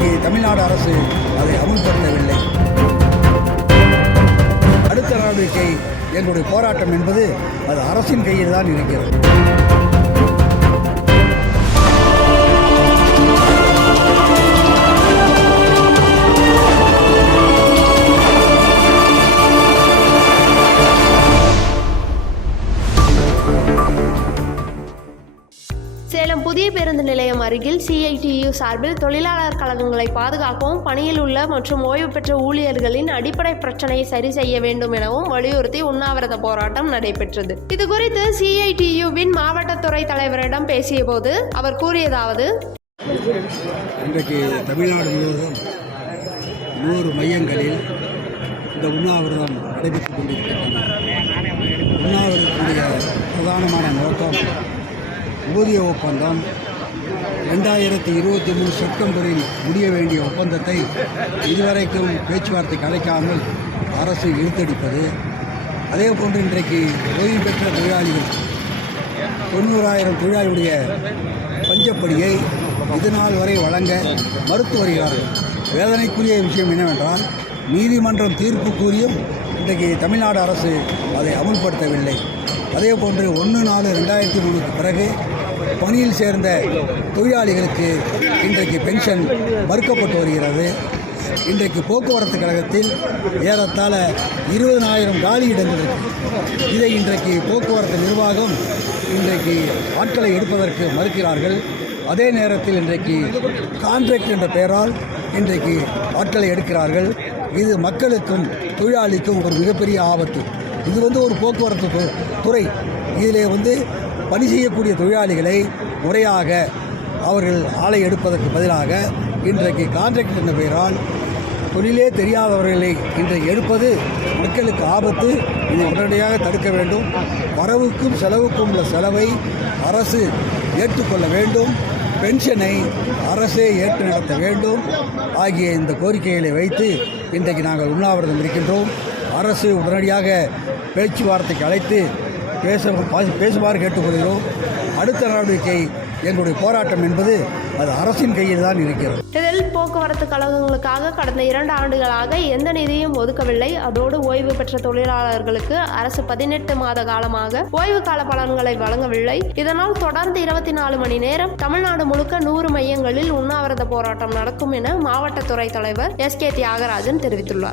இன்றைக்கு தமிழ்நாடு அரசு அதை அமுல்படுத்தவில்லை. அடுத்த நடவடிக்கை எங்களுடைய போராட்டம் என்பது அது அரசின் கையில் தான் இருக்கிறது. சேலம் புதிய பேருந்து நிலையம் அருகில் CITU சார்பில் தொழிலாளர் கழகங்களை பாதுகாக்கவும், பணியில் உள்ள மற்றும் ஓய்வு பெற்ற ஊழியர்களின் அடிப்படை பிரச்சனையை சரி செய்ய வேண்டும் எனவும் வலியுறுத்தி உண்ணாவிரத போராட்டம் நடைபெற்றது. இதுகுறித்து CITUவின் மாவட்ட துறை தலைவரிடம் பேசிய போது அவர் கூறியதாவது: இன்றைக்கு தமிழ்நாடு முழுவதும் 100 மையங்களில் இந்த உண்ணாவிரதம் நடைபெற்றுக் கொண்டிருக்கின்றன. உண்ணாவிரதத்துடைய பிரதானமான நோக்கம் ஊதிய ஒப்பந்தம் 2023 செப்டம்பரில் முடிய வேண்டிய ஒப்பந்தத்தை இதுவரைக்கும் பேச்சுவார்த்தைக்கு அழைக்காமல் அரசு இழுத்தடிப்பது. அதே போன்று இன்றைக்கு ஓய்வு பெற்ற தொழிலாளிகள் 90,000 தொழிலாளியுடைய பஞ்சப்படியை இதுநாள் வரை வழங்க மறுத்து வருகிறார்கள். வேதனைக்குரிய விஷயம் என்னவென்றால், நீதிமன்றம் தீர்ப்பு கூறியும் இன்றைக்கு தமிழ்நாடு அரசு அதை அமுல்படுத்தவில்லை. அதே போன்று 1/4/2003 பிறகு பணியில் சேர்ந்த தொழிலாளிகளுக்கு இன்றைக்கு பென்ஷன் மறுக்கப்பட்டு வருகிறது. இன்றைக்கு போக்குவரத்து கழகத்தில் ஏறத்தாழ 20,000 காலி இடங்கள் இருக்குது. இதை இன்றைக்கு போக்குவரத்து நிர்வாகம் இன்றைக்கு ஆட்களை எடுப்பதற்கு மறுக்கிறார்கள். அதே நேரத்தில் இன்றைக்கு கான்ட்ராக்ட் என்ற பெயரால் இன்றைக்கு ஆட்களை எடுக்கிறார்கள். இது மக்களுக்கும் தொழிலாளிக்கும் ஒரு மிகப்பெரிய ஆபத்து. இது ஒரு போக்குவரத்து துறை. இதிலே பணி செய்யக்கூடிய தொழிலாளிகளை முறையாக அவர்கள் ஆளை எடுப்பதற்கு பதிலாக இன்றைக்கு கான்ட்ராக்ட் என்ற பெயரால் தொழிலே தெரியாதவர்களை இன்றைக்கு எடுப்பது மக்களுக்கு ஆபத்து. இதை உடனடியாக தடுக்க வேண்டும். வரவுக்கும் செலவுக்கும் உள்ள செலவை அரசு ஏற்றுக்கொள்ள வேண்டும். பென்ஷனை அரசே ஏற்று நடத்த வேண்டும் ஆகிய இந்த கோரிக்கைகளை வைத்து இன்றைக்கு நாங்கள் உண்ணாவிரதம் இருக்கின்றோம். அரசு உடனடியாக பேச்சுவார்த்தைக்கு அழைத்து பேசுமாறு கேட்டுக்கொள்கிறோம். அடுத்த நடவடிக்கை எங்களுடைய போராட்டம் என்பது அது அரசின் கையில் தான் இருக்கிறது. இதில் போக்குவரத்து கழகங்களுக்காக கடந்த 2 ஆண்டுகளாக எந்த நிதியும் ஒதுக்கவில்லை. அதோடு ஓய்வு பெற்ற தொழிலாளர்களுக்கு அரசு 18 மாத காலமாக ஓய்வு கால பலன்களை வழங்கவில்லை. இதனால் தொடர்ந்து 24 மணி நேரம் தமிழ்நாடு முழுக்க 100 மையங்களில் உண்ணாவிரத போராட்டம் நடக்கும் என மாவட்ட துறை தலைவர் SK தியாகராஜன் தெரிவித்துள்ளார்.